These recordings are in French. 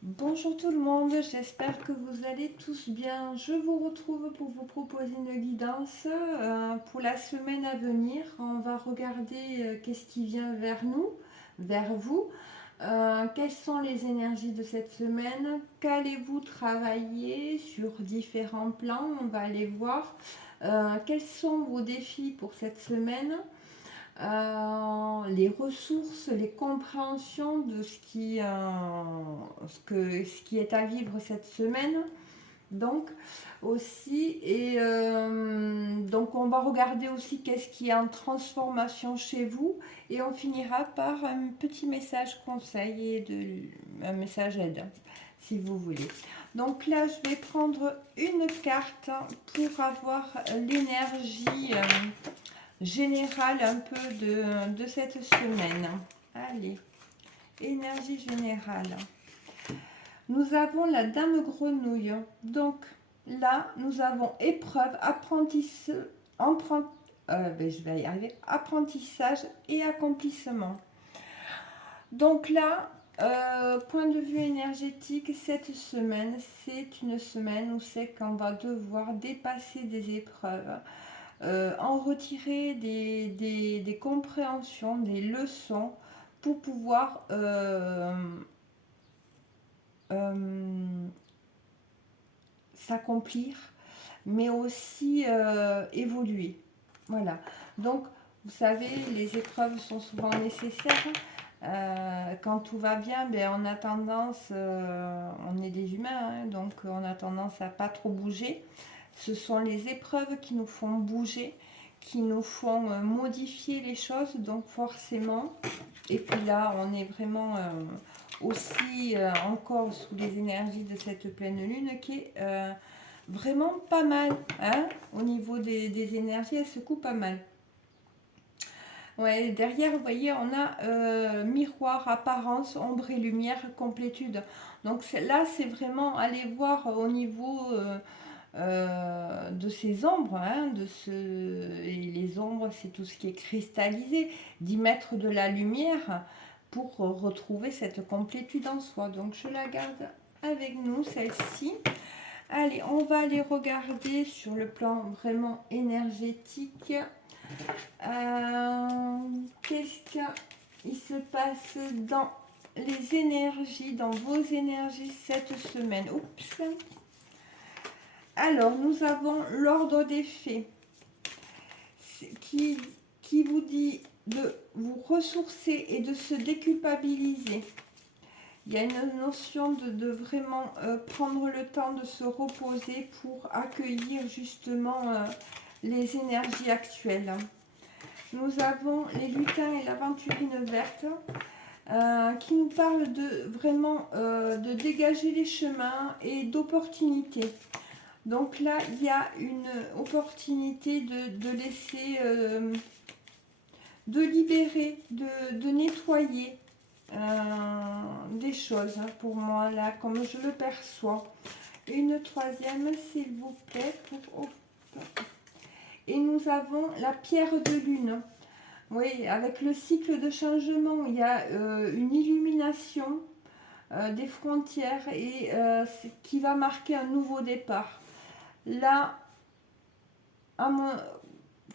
Bonjour tout le monde, j'espère que vous allez tous bien. Je vous retrouve pour vous proposer une guidance pour la semaine à venir. On va regarder qu'est-ce qui vient vers nous, vers vous. Quelles sont les énergies de cette semaine? Qu'allez-vous travailler sur différents plans? On va aller voir. Quels sont vos défis pour cette semaine? Les ressources, les compréhensions de ce qui est à vivre cette semaine. Donc aussi, donc on va regarder aussi qu'est-ce qui est en transformation chez vous et on finira par un petit message conseil et un message aide si vous voulez. Donc là, je vais prendre une carte pour avoir l'énergie générale un peu de cette semaine. Allez, énergie générale. Nous avons la dame grenouille. Donc là, nous avons épreuve, je vais y arriver, apprentissage et accomplissement. Donc là, point de vue énergétique, cette semaine, c'est une semaine où c'est qu'on va devoir dépasser des épreuves, en retirer des compréhensions, des leçons pour pouvoir s'accomplir, mais aussi évoluer. Voilà. Donc, vous savez, les épreuves sont souvent nécessaires. Quand tout va bien, ben, on a tendance, on est des humains, hein, donc on a tendance à pas trop bouger. Ce sont les épreuves qui nous font bouger, qui nous font modifier les choses, donc forcément. Et puis là, on est vraiment aussi encore sous les énergies de cette pleine lune qui est vraiment pas mal. Hein, au niveau des énergies, elle secoue pas mal. Ouais, derrière, vous voyez, on a miroir, apparence, ombre et lumière, complétude. Donc là, c'est vraiment aller voir au niveau de ces ombres, hein, et les ombres, c'est tout ce qui est cristallisé, d'y mettre de la lumière pour retrouver cette complétude en soi. Donc je la garde avec nous, celle-ci. Allez, on va aller regarder sur le plan vraiment énergétique. Qu'est-ce qu'il se passe dans les énergies, dans vos énergies cette semaine? Oups. Alors, nous avons l'ordre des faits qui, qui vous dit de vous ressourcer et de se déculpabiliser. Il y a une notion de vraiment prendre le temps de se reposer pour accueillir justement les énergies actuelles. Nous avons les lutins et l'aventurine verte qui nous parlent de vraiment de dégager les chemins et d'opportunités. Donc là, il y a une opportunité de laisser, de libérer, de nettoyer des choses, hein, pour moi, là, comme je le perçois. Une troisième, s'il vous plaît. Et nous avons la pierre de lune. Oui, avec le cycle de changement, il y a une illumination des frontières et qui va marquer un nouveau départ. Là,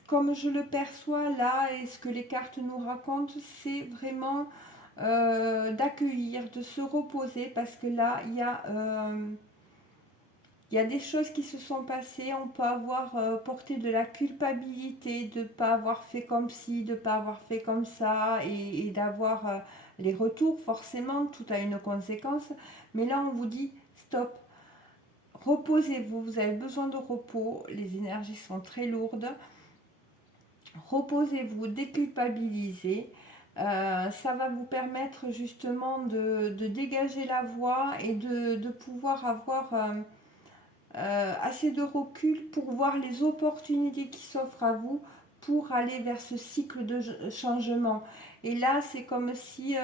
comme je le perçois là et ce que les cartes nous racontent, c'est vraiment d'accueillir, de se reposer parce que là, il y a des choses qui se sont passées. On peut avoir porté de la culpabilité de ne pas avoir fait comme ci, de ne pas avoir fait comme ça et d'avoir les retours. Forcément, tout a une conséquence. Mais là, on vous dit stop, reposez-vous. Vous avez besoin de repos. Les énergies sont très lourdes. Reposez-vous, déculpabilisez. Ça va vous permettre justement de dégager la voie et de pouvoir avoir assez de recul pour voir les opportunités qui s'offrent à vous pour aller vers ce cycle de changement. Et là, c'est comme si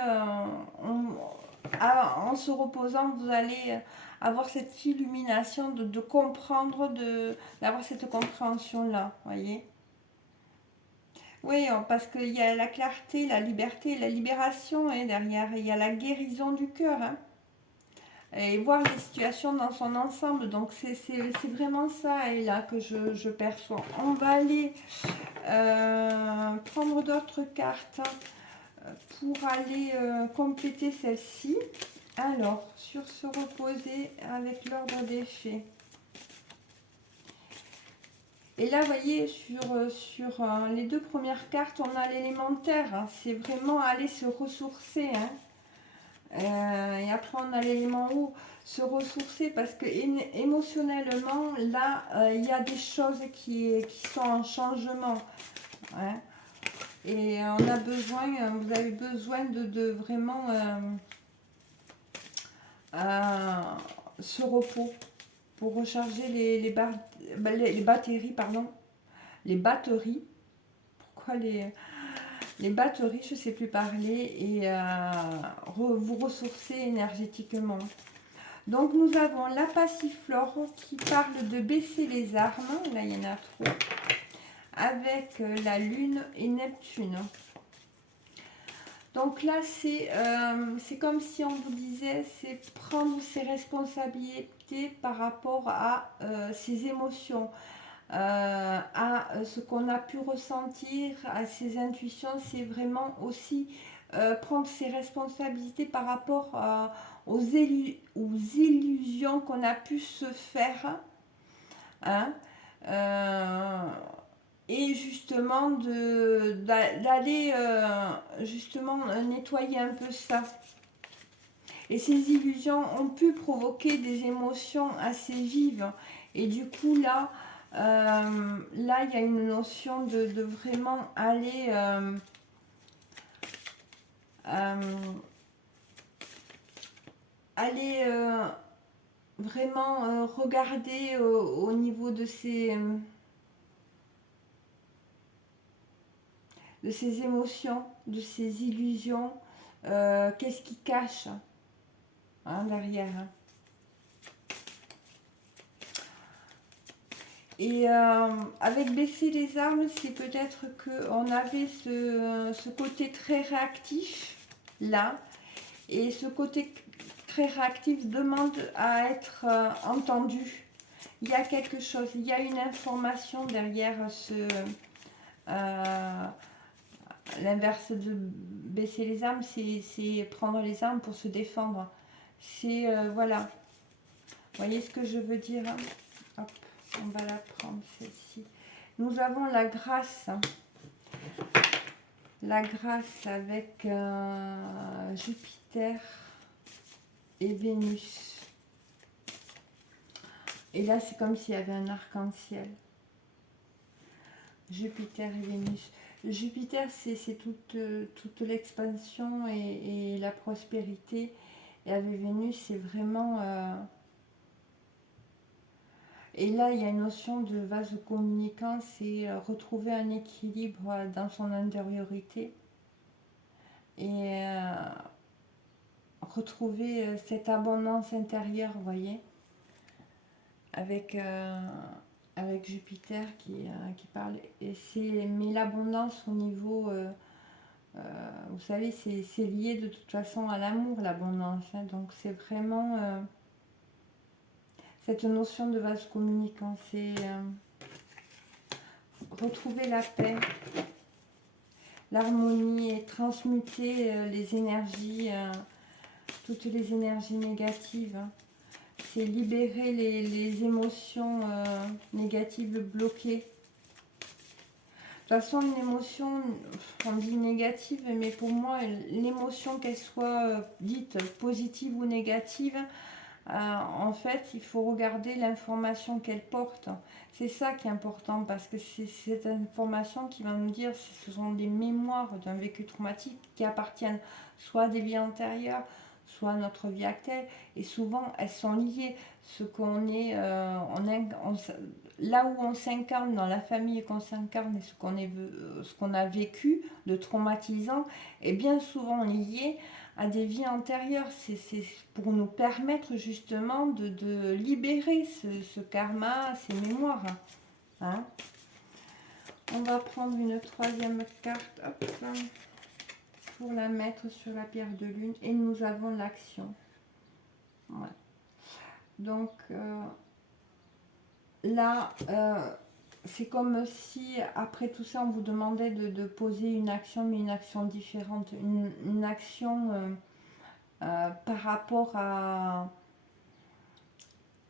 en se reposant, vous allez avoir cette illumination de comprendre, d'avoir cette compréhension-là, voyez. Oui, parce qu'il y a la clarté, la liberté, la libération, hein, derrière. Il y a la guérison du cœur. Hein. et voir les situations dans son ensemble. Donc c'est vraiment ça et là que je perçois. On va aller prendre d'autres cartes pour aller compléter celle-ci. Alors, sur se reposer avec l'ordre des faits. Et là, vous voyez, sur les deux premières cartes, on a l'élémentaire. Hein. C'est vraiment aller se ressourcer. Hein. Et après, on a l'élément haut, se ressourcer parce que émotionnellement, là, il y a des choses qui sont en changement. Hein. Et on a besoin, vous avez besoin de vraiment ce repos pour recharger les batteries, pardon. Les batteries. Pourquoi les batteries, je ne sais plus parler, et vous ressourcer énergétiquement. Donc nous avons la passiflore qui parle de baisser les armes, là il y en a trop, avec la lune et Neptune. Donc là c'est comme si on vous disait, c'est prendre ses responsabilités par rapport à ses émotions. À ce qu'on a pu ressentir, à ses intuitions, c'est vraiment aussi prendre ses responsabilités par rapport aux illusions qu'on a pu se faire. Hein, et justement d'aller justement nettoyer un peu ça. Et ces illusions ont pu provoquer des émotions assez vives. Et du coup, là, il y a une notion de vraiment aller vraiment regarder au niveau de ces émotions, de ces illusions, qu'est-ce qui cache hein, derrière. Et avec baisser les armes, c'est peut-être qu'on avait ce côté très réactif là. Et ce côté très réactif demande à être entendu. Il y a quelque chose, il y a une information derrière l'inverse de baisser les armes, c'est prendre les armes pour se défendre. C'est, voilà. Vous voyez ce que je veux dire? Hop, on va la prendre, celle-ci. Nous avons la grâce. La grâce avec Jupiter et Vénus. Et là, c'est comme s'il y avait un arc-en-ciel. Jupiter et Vénus. Jupiter, c'est toute l'expansion et la prospérité. Et avec Vénus, c'est vraiment... Et là, il y a une notion de vase communicant, c'est retrouver un équilibre dans son intériorité. Et retrouver cette abondance intérieure, vous voyez, avec Jupiter qui parle. Et mais l'abondance au niveau, vous savez, c'est lié de toute façon à l'amour, l'abondance. Hein, donc c'est vraiment cette notion de vase communicant, c'est retrouver la paix, l'harmonie et transmuter les énergies, toutes les énergies négatives. Hein. C'est libérer les émotions négatives bloquées. De toute façon, une émotion, on dit négative, mais pour moi, l'émotion, qu'elle soit dite positive ou négative, en fait, il faut regarder l'information qu'elle porte. C'est ça qui est important, parce que c'est cette information qui va nous dire si ce sont des mémoires d'un vécu traumatique qui appartiennent soit à des vies antérieures, soit à notre vie actuelle, et souvent elles sont liées. Ce qu'on est, là où on s'incarne dans la famille qu'on s'incarne et ce qu'on a vécu de traumatisant est bien souvent lié à des vies antérieures. C'est pour nous permettre justement de libérer ce karma, ces mémoires. Hein. On va prendre une troisième carte, hop, pour la mettre sur la pierre de lune, et nous avons l'action. Ouais. Donc là, c'est comme si après tout ça, on vous demandait de poser une action, mais une action différente, une action par rapport à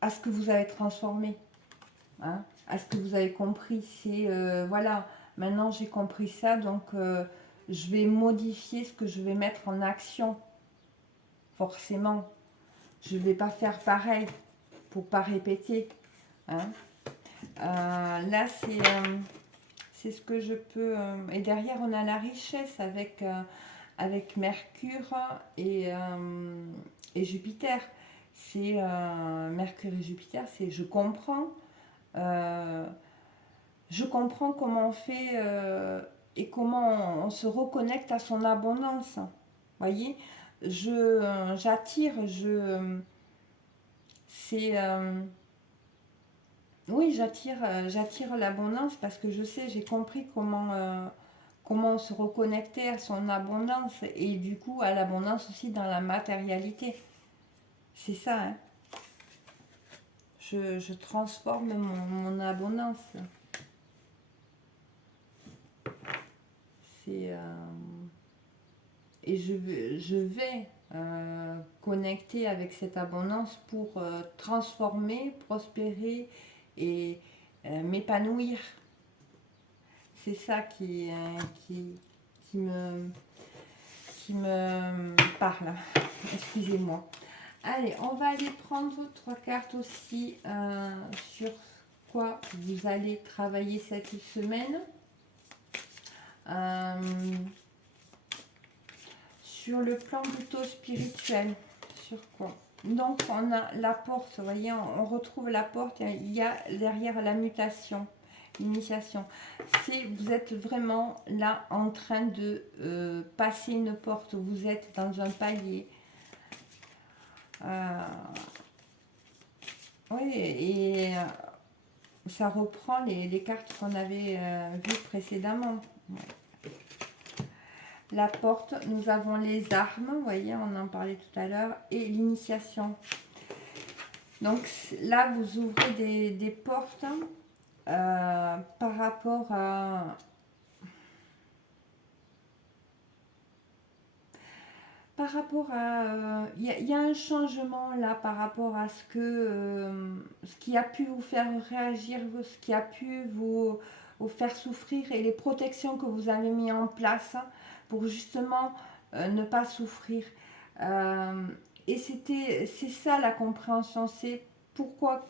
ce que vous avez transformé, hein, à ce que vous avez compris. C'est voilà, maintenant j'ai compris ça, donc je vais modifier ce que je vais mettre en action. Forcément, je ne vais pas faire pareil pour pas répéter. Hein. Là, c'est ce que je peux. Et derrière, on a la richesse avec Mercure et Jupiter. C'est Mercure et Jupiter, c'est je comprends comment on fait et comment on se reconnecte à son abondance. Voyez, j'attire, c'est oui, j'attire l'abondance parce que je sais, j'ai compris comment se reconnecter à son abondance et du coup à l'abondance aussi dans la matérialité. C'est ça, hein. Je transforme mon abondance. C'est et je vais connecter avec cette abondance pour transformer, prospérer et m'épanouir. C'est ça qui me, qui me parle. Excusez-moi. Allez, on va aller prendre 3 cartes aussi sur quoi vous allez travailler cette semaine. Sur le plan plutôt spirituel. Sur quoi? Donc, on a la porte, vous voyez, on retrouve la porte, il y a derrière la mutation, l'initiation. Vous êtes vraiment là en train de passer une porte, vous êtes dans un palier. Oui, et ça reprend les cartes qu'on avait vues précédemment. Ouais. La porte, nous avons les armes, vous voyez, on en parlait tout à l'heure, et l'initiation. Donc là, vous ouvrez des portes par rapport à... Par rapport à... Il y a un changement là par rapport à ce qui a pu vous faire réagir, ce qui a pu vous faire souffrir et les protections que vous avez mis en place pour justement ne pas souffrir. Et c'est ça la compréhension, c'est pourquoi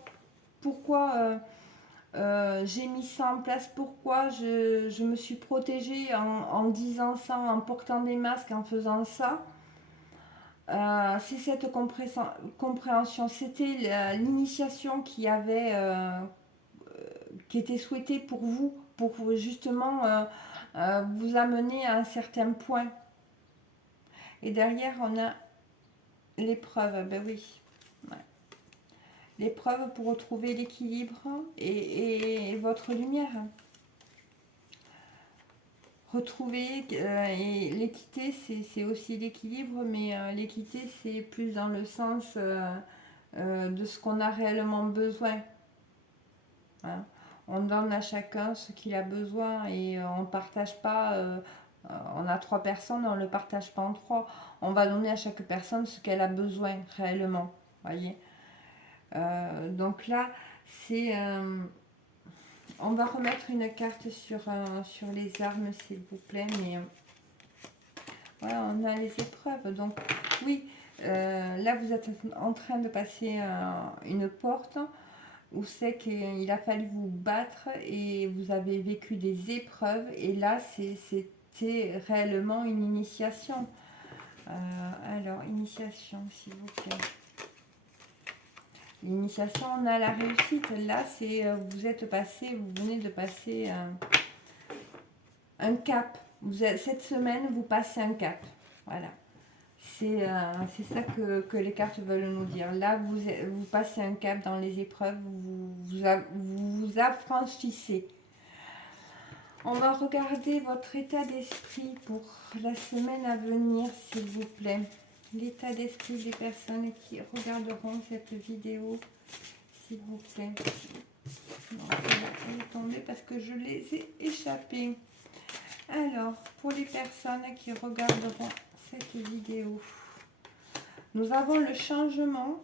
j'ai mis ça en place, pourquoi je me suis protégée en disant ça, en portant des masques, en faisant ça. C'est cette compréhension, c'était l'initiation qui était souhaitée pour vous, pour justement vous amener à un certain point. Et derrière, on a l'épreuve, ben oui. Ouais. L'épreuve pour retrouver l'équilibre et votre lumière. Retrouver et l'équité, c'est aussi l'équilibre, mais l'équité, c'est plus dans le sens de ce qu'on a réellement besoin. Hein. On donne à chacun ce qu'il a besoin et on ne partage pas. On a 3 personnes, on ne le partage pas en 3. On va donner à chaque personne ce qu'elle a besoin réellement. Voyez. Donc là, c'est... on va remettre une carte sur les armes, s'il vous plaît. Mais voilà, on a les épreuves. Donc oui, là, vous êtes en train de passer une porte où c'est qu'il a fallu vous battre et vous avez vécu des épreuves. Et là, c'était réellement une initiation. Alors, initiation, s'il vous plaît. L'initiation, on a la réussite. Là, c'est vous venez de passer un cap. Cette semaine, vous passez un cap. Voilà. C'est ça que les cartes veulent nous dire. Là, vous passez un cap dans les épreuves, vous affranchissez. On va regarder votre état d'esprit pour la semaine à venir, s'il vous plaît. l'état d'esprit des personnes qui regarderont cette vidéo, s'il vous plaît. Non, elle est tombée parce que je les ai échappés. Alors, pour les personnes qui regarderont cette vidéo, nous avons le changement.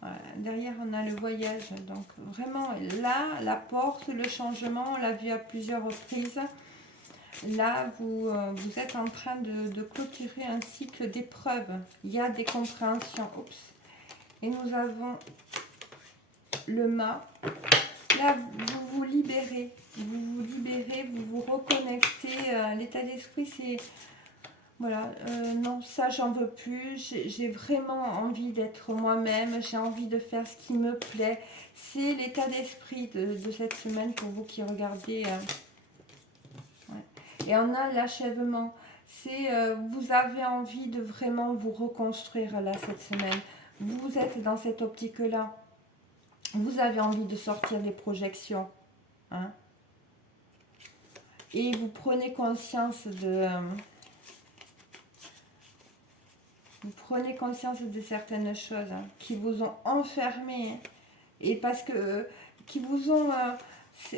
Voilà, derrière, on a le voyage. Donc, vraiment, là, la porte, le changement, on l'a vu à plusieurs reprises. Là, vous êtes en train de clôturer un cycle d'épreuves. Il y a des compréhensions. Oups. Et nous avons le mât. Là, vous vous libérez. Vous vous libérez, vous vous reconnectez. L'état d'esprit, c'est... Voilà, non, ça, j'en veux plus. J'ai vraiment envie d'être moi-même. J'ai envie de faire ce qui me plaît. C'est l'état d'esprit de cette semaine pour vous qui regardez... Ouais. Et on a l'achèvement. C'est vous avez envie de vraiment vous reconstruire là cette semaine. Vous êtes dans cette optique-là. Vous avez envie de sortir les projections. Hein, et vous prenez conscience de... vous prenez conscience de certaines choses qui vous ont enfermé. Et parce que... qui vous ont...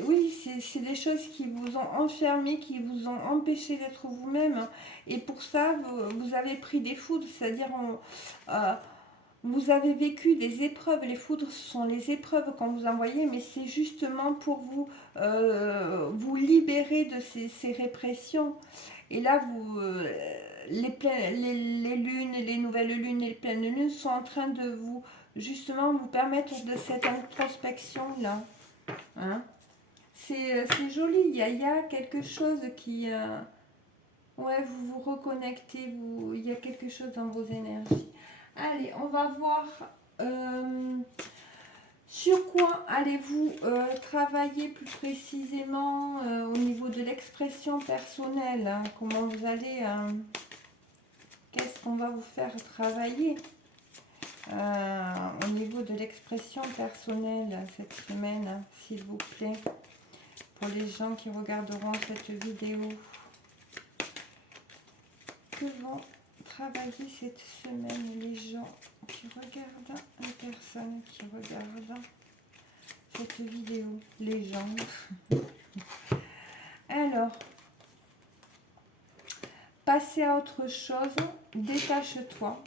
oui, c'est des choses qui vous ont enfermé, qui vous ont empêché d'être vous-même. Et pour ça, vous avez pris des foudres. C'est-à-dire... vous avez vécu des épreuves. Les foudres, ce sont les épreuves qu'on vous envoyait, mais c'est justement pour vous, vous libérer de ces répressions. Et là, vous, les lunes, les nouvelles lunes et les pleines lunes sont en train de vous, justement, vous permettre de cette introspection-là. Hein, c'est joli. Il y a quelque chose qui... ouais, vous vous reconnectez. Il y a quelque chose dans vos énergies. Allez, on va voir sur quoi allez-vous travailler plus précisément au niveau de l'expression personnelle. Hein, comment vous allez... qu'est-ce qu'on va vous faire travailler au niveau de l'expression personnelle cette semaine, hein, s'il vous plaît, pour les gens qui regarderont cette vidéo. Que vont travailler cette semaine les gens qui regardent, les personnes qui regardent cette vidéo, les gens. Alors, passer à autre chose, détache-toi.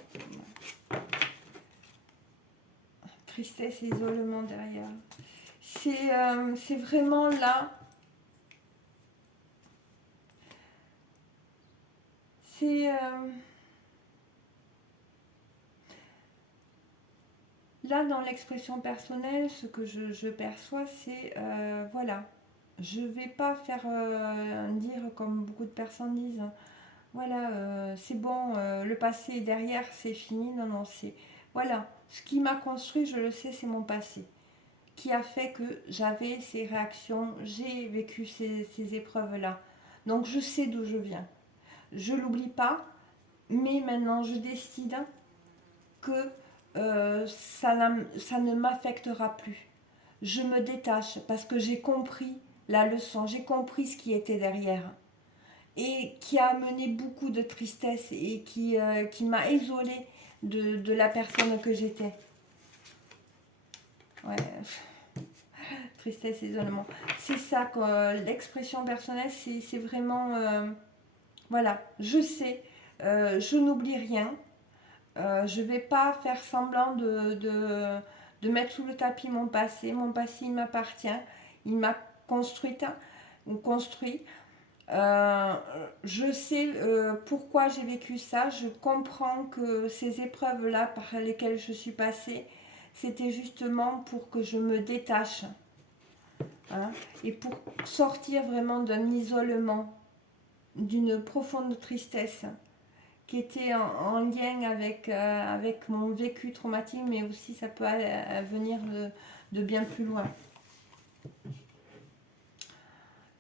Tristesse et isolement derrière. C'est vraiment là. C'est... là, dans l'expression personnelle, ce que je perçois, c'est, voilà, je ne vais pas faire dire comme beaucoup de personnes disent, voilà, c'est bon, le passé est derrière, c'est fini. Non, non, c'est, voilà, ce qui m'a construit, je le sais, c'est mon passé, qui a fait que j'avais ces réactions, j'ai vécu ces épreuves-là. Donc, je sais d'où je viens. Je ne l'oublie pas, mais maintenant, je décide que ça ne m'affectera plus. Je me détache parce que j'ai compris la leçon, j'ai compris ce qui était derrière et qui a amené beaucoup de tristesse et qui m'a isolée de la personne que j'étais. Ouais. Tristesse, isolement. C'est ça, quoi. L'expression personnelle, c'est vraiment... voilà, je sais, je n'oublie rien. Je ne vais pas faire semblant de mettre sous le tapis mon passé. Mon passé, il m'appartient. Il m'a construite ou construit. Je sais pourquoi j'ai vécu ça. Je comprends que ces épreuves-là par lesquelles je suis passée, c'était justement pour que je me détache. Hein, et pour sortir vraiment d'un isolement, d'une profonde tristesse qui était en lien avec mon vécu traumatique, mais aussi ça peut venir de bien plus loin.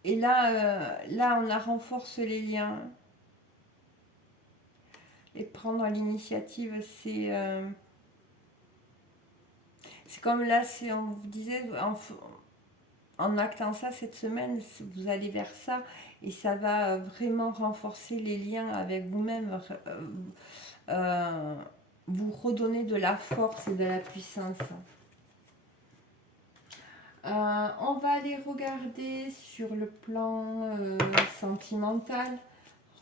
Et là, là, on a renforce les liens. Et prendre l'initiative, c'est comme là, on vous disait, en actant ça cette semaine, vous allez vers ça et ça va vraiment renforcer les liens avec vous-même. vous redonner de la force et de la puissance. On va aller regarder sur le plan sentimental,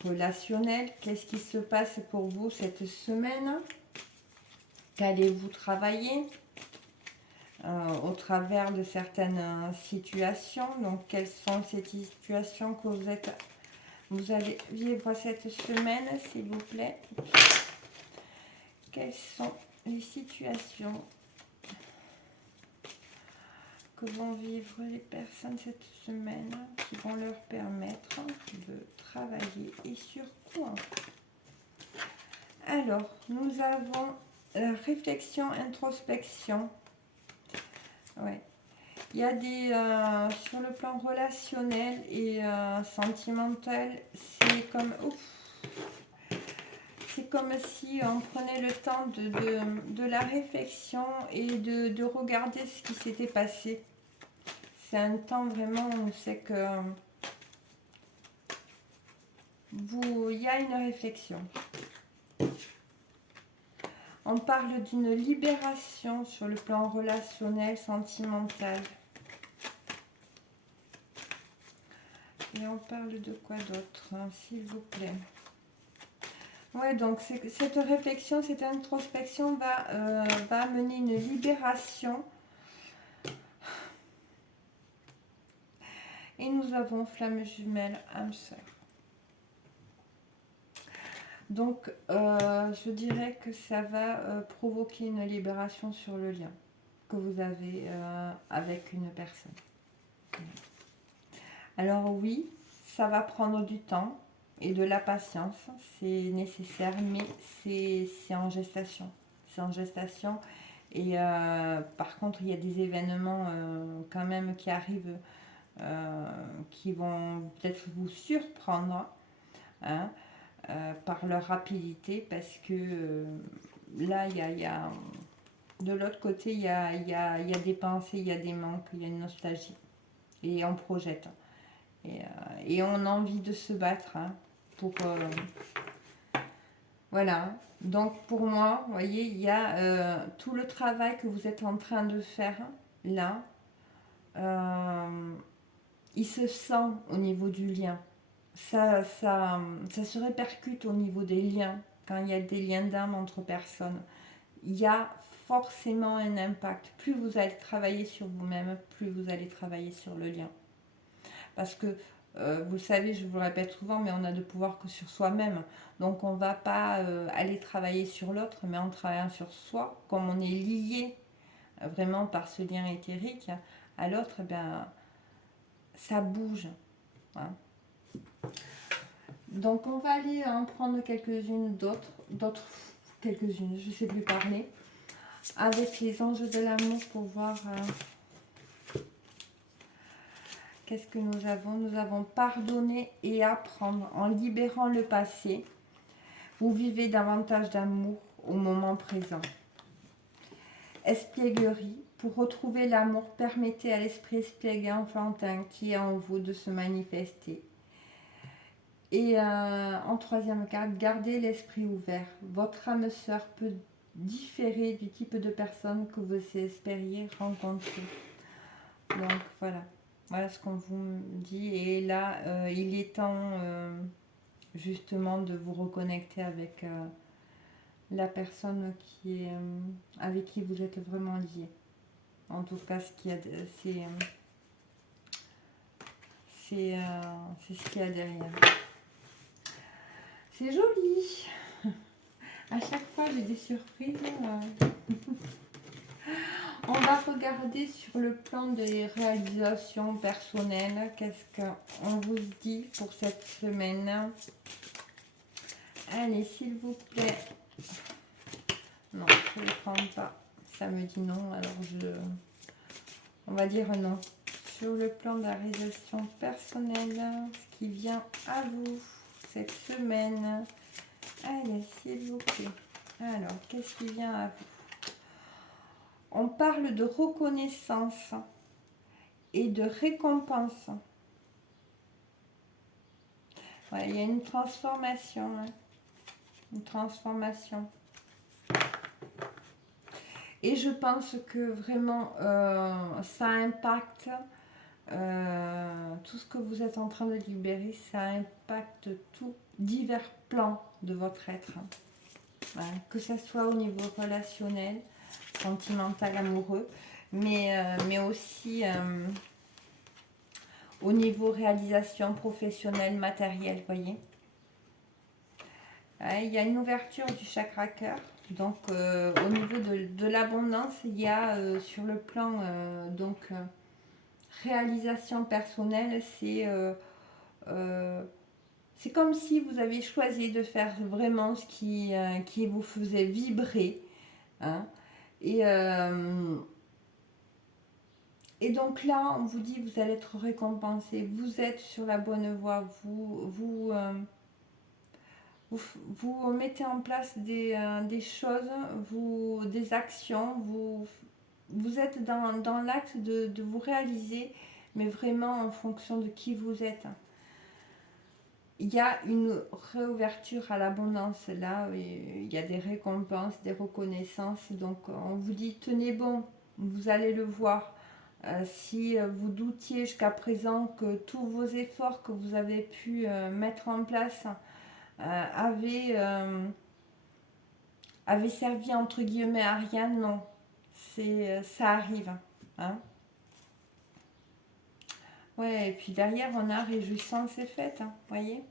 relationnel. Qu'est-ce qui se passe pour vous cette semaine? Qu'allez-vous travailler au travers de certaines situations? Donc, quelles sont ces situations que vous allez vivre cette semaine, s'il vous plaît? Quelles sont les situations que vont vivre les personnes cette semaine qui vont leur permettre de travailler et sur quoi? Alors, nous avons la réflexion, introspection. Ouais. Il y a des, sur le plan relationnel et sentimental, c'est comme, c'est comme si on prenait le temps de la réflexion et de regarder ce qui s'était passé. C'est un temps vraiment où c'est que il y a une réflexion. On parle d'une libération sur le plan relationnel, sentimental. Et on parle de quoi d'autre, hein, s'il vous plaît? Ouais, donc cette réflexion, cette introspection va amener une libération. Et nous avons flamme jumelle, âme sœur. Donc, je dirais que ça va provoquer une libération sur le lien que vous avez avec une personne. Alors oui, ça va prendre du temps et de la patience, c'est nécessaire, mais c'est en gestation. C'est en gestation. Et par contre, il y a des événements quand même qui arrivent, qui vont peut-être vous surprendre, hein, par leur rapidité, parce que là, de l'autre côté, il y a des pensées, il y a des manques, il y a une nostalgie. Et on projette. Et on a envie de se battre, hein, pour... voilà. Donc pour moi, vous voyez, il y a tout le travail que vous êtes en train de faire là. Il se sent au niveau du lien. Ça se répercute au niveau des liens. Quand il y a des liens d'âme entre personnes, il y a forcément un impact. Plus vous allez travailler sur vous-même, plus vous allez travailler sur le lien. Parce que, vous le savez, je vous le répète souvent, mais on n'a de pouvoir que sur soi-même. Donc on ne va pas aller travailler sur l'autre, mais en travaillant sur soi, comme on est lié vraiment par ce lien éthérique à l'autre, eh bien, ça bouge. Hein. Donc on va aller en prendre quelques-unes d'autres, quelques-unes, je ne sais plus parler, avec les anges de l'amour pour voir qu'est-ce que nous avons. Nous avons pardonné et apprendre en libérant le passé. Vous vivez davantage d'amour au moment présent. Espièglerie. Pour retrouver l'amour, permettez à l'esprit espiègle et enfantin qui est en vous de se manifester. Et en troisième carte, gardez l'esprit ouvert. Votre âme sœur peut différer du type de personne que vous espériez rencontrer. Donc voilà, voilà ce qu'on vous dit. Et là, il est temps justement de vous reconnecter avec la personne avec qui vous êtes vraiment lié. En tout cas, c'est ce qu'il y a derrière. C'est joli. À chaque fois, j'ai des surprises. On va regarder sur le plan des réalisations personnelles. Qu'est-ce qu'on vous dit pour cette semaine? Allez, s'il vous plaît. Non, je ne les prends pas. Ça me dit non, alors on va dire non. Sur le plan de la réalisation personnelle, ce qui vient à vous cette semaine. Allez, s'il vous plaît. Alors, qu'est-ce qui vient à vous? On parle de reconnaissance et de récompense. Ouais, il y a une transformation. Hein. une transformation. Et je pense que vraiment, ça impacte tout ce que vous êtes en train de libérer, ça impacte tout, divers plans de votre être. Hein. Que ce soit au niveau relationnel, sentimental, amoureux, mais aussi au niveau réalisation professionnelle, matérielle, voyez. Il y a une ouverture du chakra cœur. Donc, au niveau de l'abondance, il y a sur le plan réalisation personnelle, c'est comme si vous aviez choisi de faire vraiment ce qui vous faisait vibrer. Hein, et donc là, on vous dit, vous allez être récompensé. Vous êtes sur la bonne voie. Vous mettez en place des choses, des actions. Vous êtes dans l'axe de vous réaliser, mais vraiment en fonction de qui vous êtes. Il y a une réouverture à l'abondance là, il y a des récompenses, des reconnaissances. Donc on vous dit, tenez bon, vous allez le voir. Si vous doutiez jusqu'à présent que tous vos efforts que vous avez pu mettre en place avaient servi entre guillemets à rien, non. Ça arrive. Hein. Ouais, et puis derrière, on a réjouissance et fête, hein, voyez.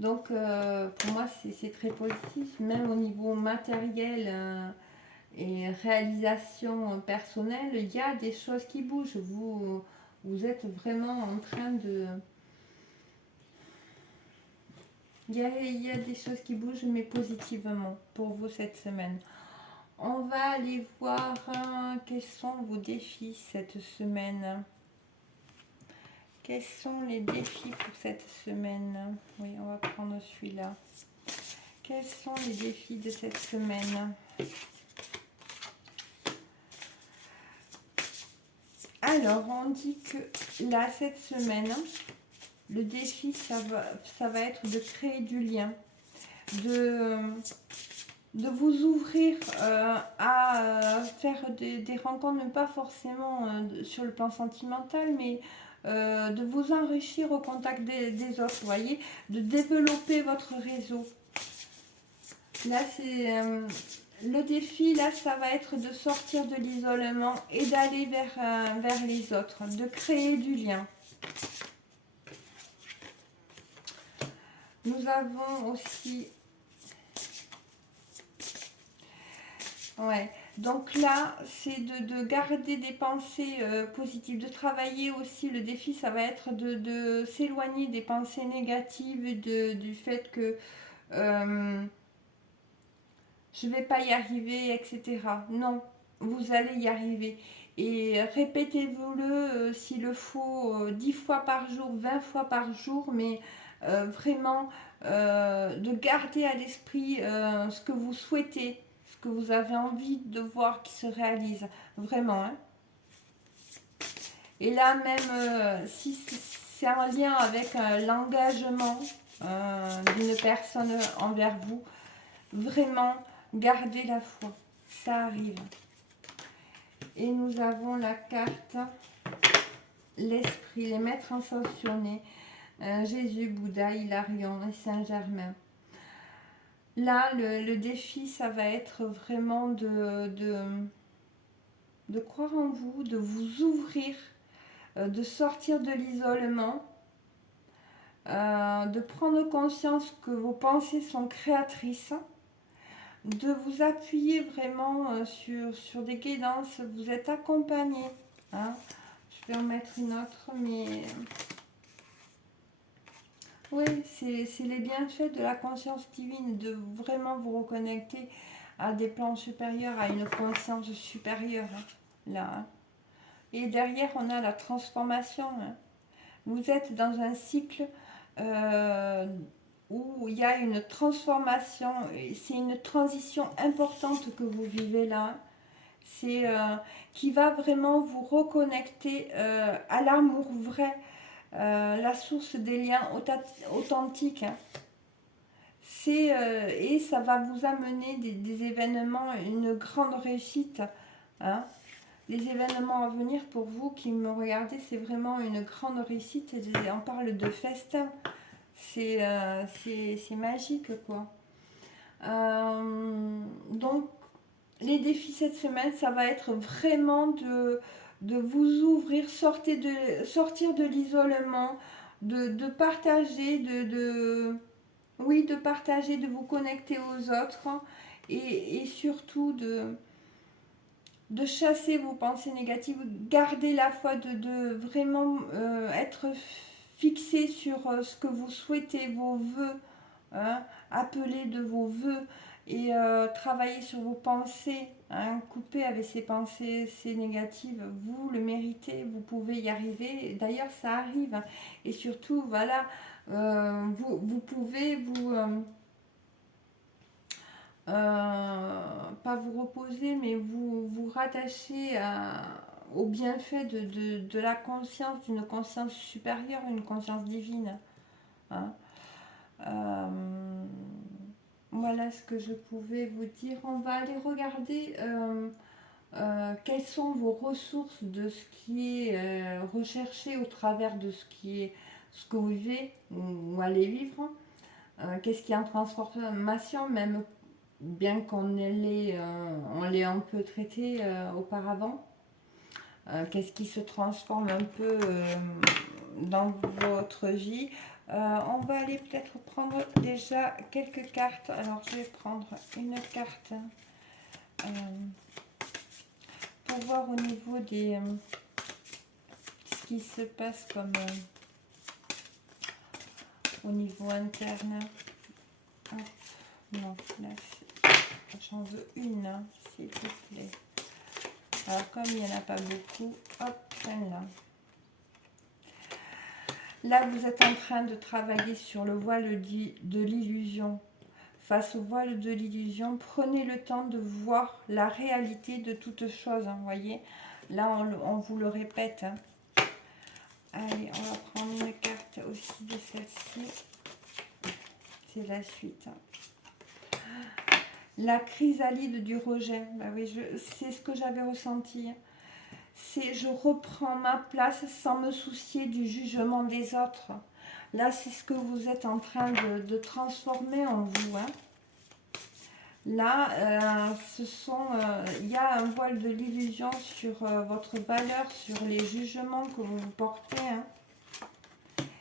Donc, pour moi, c'est très positif, même au niveau matériel et réalisation personnelle, il y a des choses qui bougent. Vous êtes vraiment en train de... Il y a des choses qui bougent, mais positivement pour vous cette semaine. On va aller voir quels sont vos défis cette semaine. Quels sont les défis pour cette semaine? Oui, on va prendre celui-là. Quels sont les défis de cette semaine? Alors, on dit que là, cette semaine, le défi, ça va être de créer du lien, de vous ouvrir à faire des rencontres, pas forcément sur le plan sentimental, mais de vous enrichir au contact des autres, vous voyez, de développer votre réseau. Là, c'est le défi, là, ça va être de sortir de l'isolement et d'aller vers les autres, de créer du lien. Nous avons aussi... Ouais, donc là, c'est de garder des pensées positives, de travailler aussi. Le défi, ça va être de s'éloigner des pensées négatives, du fait que je vais pas y arriver, etc. Non, vous allez y arriver. Et répétez-vous-le s'il le faut 10 fois par jour, 20 fois par jour, mais vraiment de garder à l'esprit ce que vous souhaitez, ce que vous avez envie de voir qui se réalise. Vraiment. Hein. Et là, même si c'est en lien avec l'engagement d'une personne envers vous, vraiment, gardez la foi. Ça arrive. Et nous avons la carte, l'esprit, les maîtres ascensionnés, Jésus, Bouddha, Hilarion et Saint-Germain. Là, le défi, ça va être vraiment de croire en vous, de vous ouvrir, de sortir de l'isolement, de prendre conscience que vos pensées sont créatrices, de vous appuyer vraiment sur des guidances, vous êtes accompagné. Hein. Je vais en mettre une autre, mais... Oui, c'est les bienfaits de la conscience divine, de vraiment vous reconnecter à des plans supérieurs, à une conscience supérieure. Hein, là. Hein. Et derrière, on a la transformation. Hein. Vous êtes dans un cycle où il y a une transformation, c'est une transition importante que vous vivez là, c'est qui va vraiment vous reconnecter à l'amour vrai, la source des liens authentiques. Hein. Et ça va vous amener des événements, une grande réussite. Hein. Les événements à venir pour vous qui me regardez, c'est vraiment une grande réussite. On parle de festin. C'est magique, quoi. Donc, les défis cette semaine, ça va être vraiment de vous ouvrir, sortir de l'isolement, de partager, oui, de partager, de vous connecter aux autres et surtout de chasser vos pensées négatives, garder la foi, de vraiment être fixé sur ce que vous souhaitez, vos vœux, hein, appeler de vos vœux et travailler sur vos pensées, hein, couper avec ces pensées négatives, vous le méritez, vous pouvez y arriver, d'ailleurs ça arrive, hein. Et surtout voilà, vous pouvez pas vous reposer, mais vous rattacher au bienfait de la conscience, d'une conscience supérieure, une conscience divine. Hein. Voilà ce que je pouvais vous dire. On va aller regarder quelles sont vos ressources de ce qui est recherché au travers de ce que vous vivez ou allez vivre. Qu'est-ce qui est en transformation, même bien qu'on l'ait un peu traité auparavant. Qu'est-ce qui se transforme un peu dans votre vie. On va aller peut-être prendre déjà quelques cartes. Alors je vais prendre une carte pour voir au niveau des ce qui se passe comme au niveau interne. Hop, non, là j'en veux une, hein, s'il vous plaît. Alors comme il n'y en a pas beaucoup, hop, celle-là. Là, vous êtes en train de travailler sur le voile de l'illusion. Face au voile de l'illusion, prenez le temps de voir la réalité de toute chose. Hein, voyez, là, on vous le répète. Hein. Allez, on va prendre une carte aussi de celle-ci. C'est la suite. La chrysalide du rejet. Bah oui, c'est ce que j'avais ressenti. C'est je reprends ma place sans me soucier du jugement des autres. Là, c'est ce que vous êtes en train de transformer en vous. Hein. Là, il y a un voile de l'illusion sur votre valeur, sur les jugements que vous portez. Hein.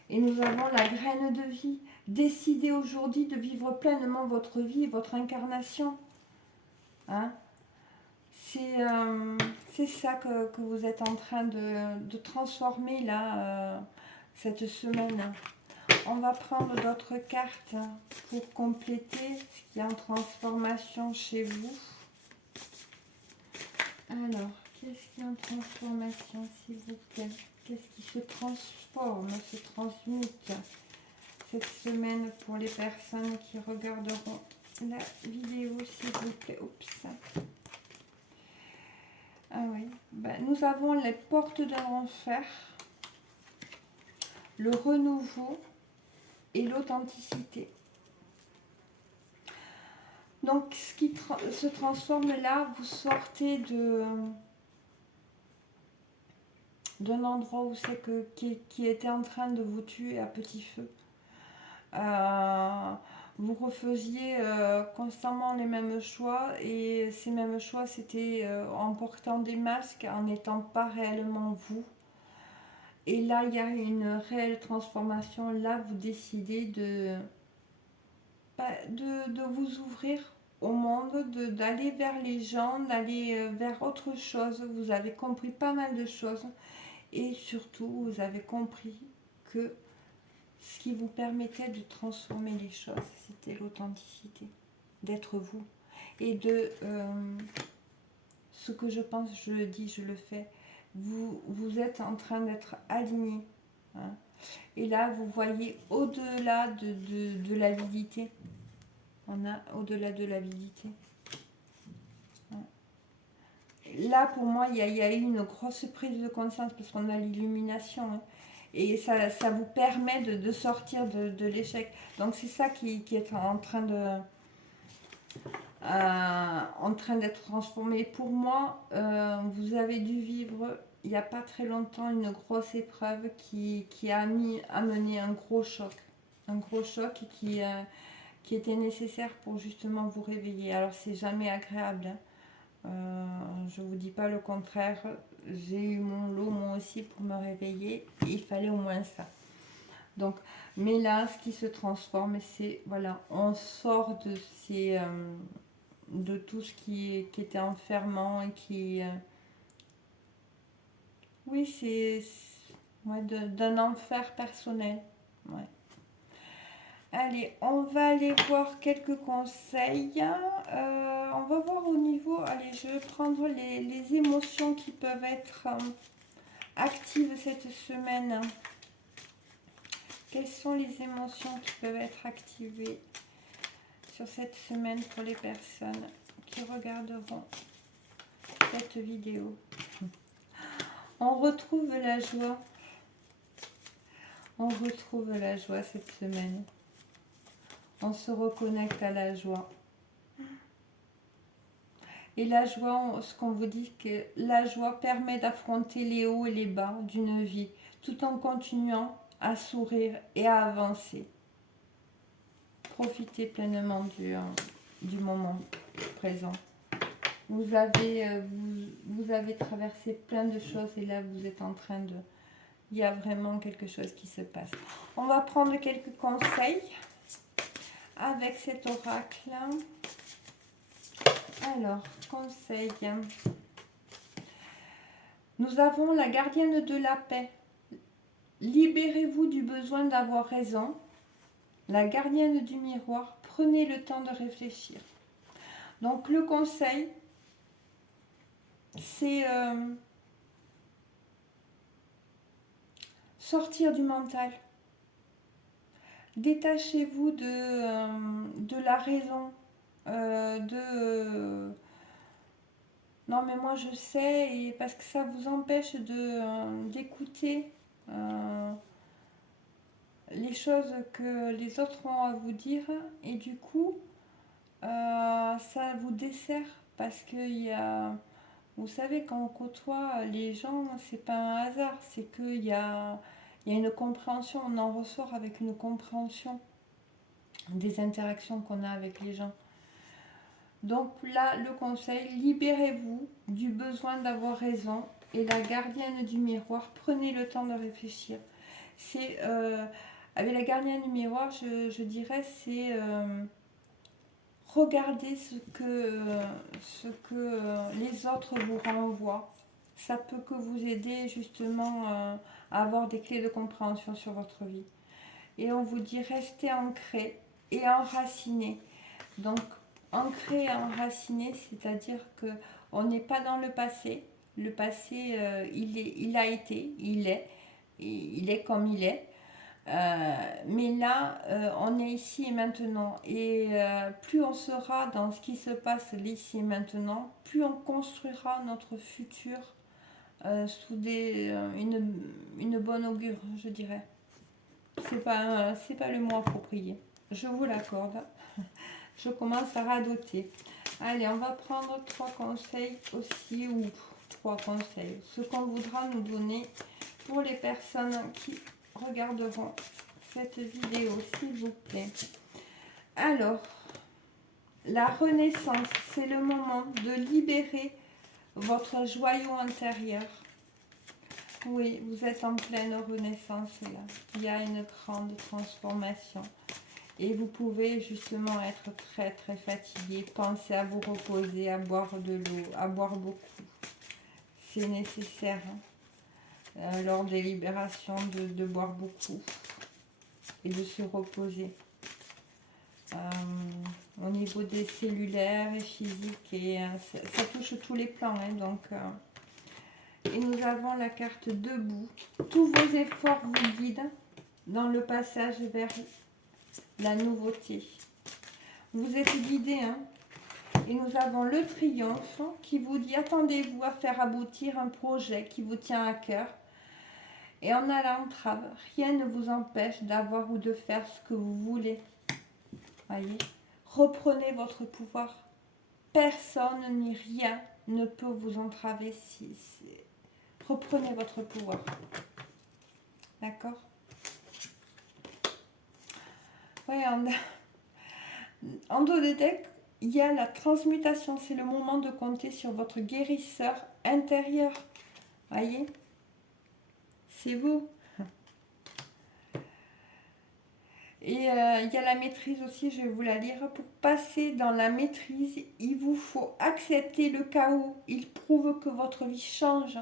Et nous avons la graine de vie. Décidez aujourd'hui de vivre pleinement votre vie et votre incarnation. Hein. C'est ça que vous êtes en train de transformer là, cette semaine. On va prendre d'autres cartes pour compléter ce qui est en transformation chez vous. Alors, qu'est-ce qui est en transformation, s'il vous plaît? Qu'est-ce qui se transforme, se transmute cette semaine pour les personnes qui regarderont la vidéo, s'il vous plaît? Oups. Ah oui, ben, nous avons les portes de l'enfer, le renouveau et l'authenticité. Donc, ce qui se transforme là, vous sortez d'un endroit où c'est qui était en train de vous tuer à petit feu. Vous refaisiez constamment les mêmes choix et ces mêmes choix, c'était en portant des masques, en n'étant pas réellement vous. Et là, il y a une réelle transformation. Là, vous décidez de vous ouvrir au monde, d'aller vers les gens, d'aller vers autre chose. Vous avez compris pas mal de choses. Et surtout, vous avez compris que ce qui vous permettait de transformer les choses, c'était l'authenticité, d'être vous. Et ce que je pense, je le dis, je le fais. Vous êtes en train d'être aligné. Hein. Et là, vous voyez au-delà de l'avidité. On a au-delà de l'avidité. Là, pour moi, il y a eu une grosse prise de conscience parce qu'on a l'illumination. Hein. et ça vous permet de sortir de l'échec. Donc c'est ça qui est en train d'être transformé. Pour moi, vous avez dû vivre il n'y a pas très longtemps une grosse épreuve qui a amené un gros choc. Un gros choc qui était nécessaire pour justement vous réveiller. Alors c'est jamais agréable, hein. Je vous dis pas le contraire. J'ai eu mon lot moi aussi pour me réveiller. Et il fallait au moins ça. Donc, mais là, ce qui se transforme, c'est voilà, on sort de tout ce qui était enfermant et qui, oui, c'est ouais, d'un enfer personnel. Ouais. Allez, on va aller voir quelques conseils. On va voir au niveau, allez, je vais prendre les émotions qui peuvent être actives cette semaine. Quelles sont les émotions qui peuvent être activées sur cette semaine pour les personnes qui regarderont cette vidéo? On retrouve la joie. On retrouve la joie cette semaine. On se reconnecte à la joie. Et la joie, ce qu'on vous dit, que la joie permet d'affronter les hauts et les bas d'une vie, tout en continuant à sourire et à avancer. Profitez pleinement du moment présent. Vous avez traversé plein de choses et là, vous êtes en train de... Il y a vraiment quelque chose qui se passe. On va prendre quelques conseils avec cet oracle. Alors, conseil. Nous avons la gardienne de la paix. Libérez-vous du besoin d'avoir raison. La gardienne du miroir, prenez le temps de réfléchir. Donc, le conseil, c'est sortir du mental. Détachez-vous de la raison. Non mais moi je sais, et parce que ça vous empêche d'écouter les choses que les autres ont à vous dire, et du coup ça vous dessert, parce que vous savez, quand on côtoie les gens, c'est pas un hasard, c'est qu'il y a une compréhension, on en ressort avec une compréhension des interactions qu'on a avec les gens. Donc là, le conseil, libérez-vous du besoin d'avoir raison, et la gardienne du miroir, prenez le temps de réfléchir. C'est avec la gardienne du miroir, je dirais, c'est regarder ce que les autres vous renvoient. Ça peut que vous aider justement à avoir des clés de compréhension sur votre vie. Et on vous dit, restez ancré et enraciné. Donc, ancré et enraciné, c'est-à-dire que on n'est pas dans le passé. Le passé, il a été, il est comme il est. Mais là, on est ici et maintenant. Et plus on sera dans ce qui se passe ici et maintenant, plus on construira notre futur sous une bonne augure, je dirais. C'est pas le mot approprié. Je vous l'accorde. Je commence à radoter. Allez, on va prendre 3 conseils aussi, ou 3 conseils. Ce qu'on voudra nous donner pour les personnes qui regarderont cette vidéo, s'il vous plaît. Alors, la renaissance, c'est le moment de libérer votre joyau intérieur. Oui, vous êtes en pleine renaissance là. Il y a une grande transformation. Et vous pouvez justement être très très fatigué. Pensez à vous reposer, à boire de l'eau, à boire beaucoup. C'est nécessaire lors des libérations de boire beaucoup et de se reposer. Au niveau des cellulaires et physiques, et ça touche tous les plans. Donc, et nous avons la carte debout. Tous vos efforts vous guident dans le passage vers la nouveauté. Vous êtes guidé, et nous avons le triomphe qui vous dit, attendez-vous à faire aboutir un projet qui vous tient à cœur. Et en allant l'entrave, rien ne vous empêche d'avoir ou de faire ce que vous voulez. Voyez, reprenez votre pouvoir. Personne ni rien ne peut vous entraver. Reprenez votre pouvoir. D'accord? Ouais, en dos de deck, il y a la transmutation. C'est le moment de compter sur votre guérisseur intérieur. Voyez? C'est vous. Et il y a la maîtrise aussi, je vais vous la lire. Pour passer dans la maîtrise, il vous faut accepter le chaos. Il prouve que votre vie change.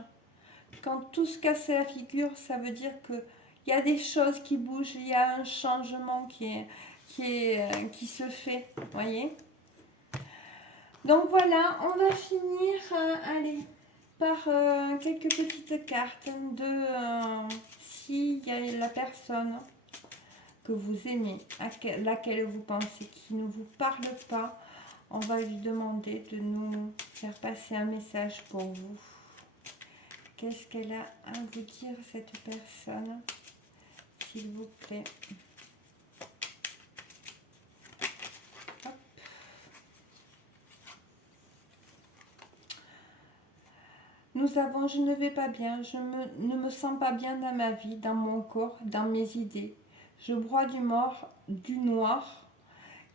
Quand tout se casse la figure, ça veut dire que il y a des choses qui bougent, il y a un changement qui se fait. Voyez? Donc voilà, on va finir allez, par quelques petites cartes de s'il y a la personne que vous aimez, laquelle vous pensez qui ne vous parle pas, on va lui demander de nous faire passer un message pour vous. Qu'est-ce qu'elle a à vous dire, cette personne, s'il vous plaît? Hop. Nous avons, je ne vais pas bien, ne me sens pas bien dans ma vie, dans mon corps, dans mes idées. Je broie du noir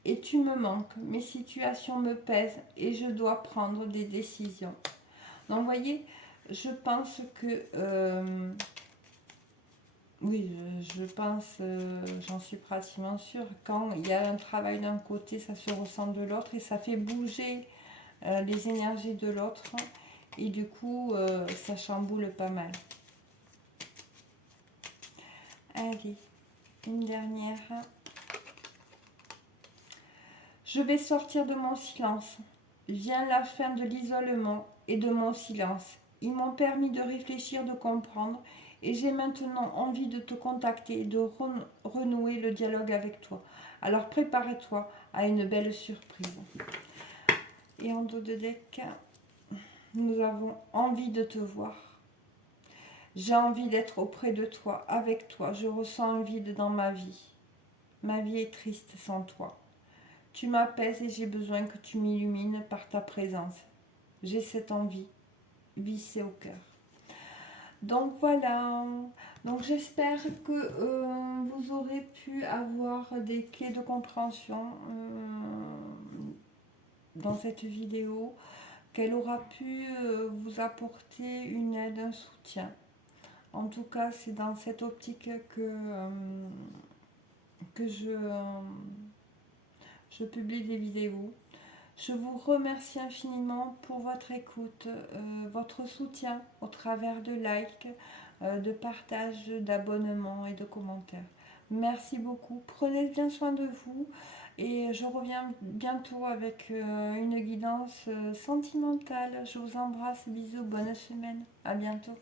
et tu me manques. Mes situations me pèsent et je dois prendre des décisions. Donc, vous voyez, je pense que... oui, je pense, j'en suis pratiquement sûre. Quand il y a un travail d'un côté, ça se ressent de l'autre et ça fait bouger les énergies de l'autre. Et du coup, ça chamboule pas mal. Allez, une dernière. Je vais sortir de mon silence. Vient la fin de l'isolement et de mon silence. Ils m'ont permis de réfléchir, de comprendre. Et j'ai maintenant envie de te contacter et de renouer le dialogue avec toi. Alors prépare-toi à une belle surprise. Et en dos de deck, nous avons envie de te voir. J'ai envie d'être auprès de toi, avec toi. Je ressens un vide dans ma vie. Ma vie est triste sans toi. Tu m'apaises et j'ai besoin que tu m'illumines par ta présence. J'ai cette envie vissée au cœur. Donc voilà. Donc j'espère que vous aurez pu avoir des clés de compréhension dans cette vidéo, qu'elle aura pu vous apporter une aide, un soutien. En tout cas, c'est dans cette optique que je publie des vidéos. Je vous remercie infiniment pour votre écoute, votre soutien au travers de likes, de partages, d'abonnements et de commentaires. Merci beaucoup. Prenez bien soin de vous et je reviens bientôt avec une guidance sentimentale. Je vous embrasse. Bisous. Bonne semaine. À bientôt.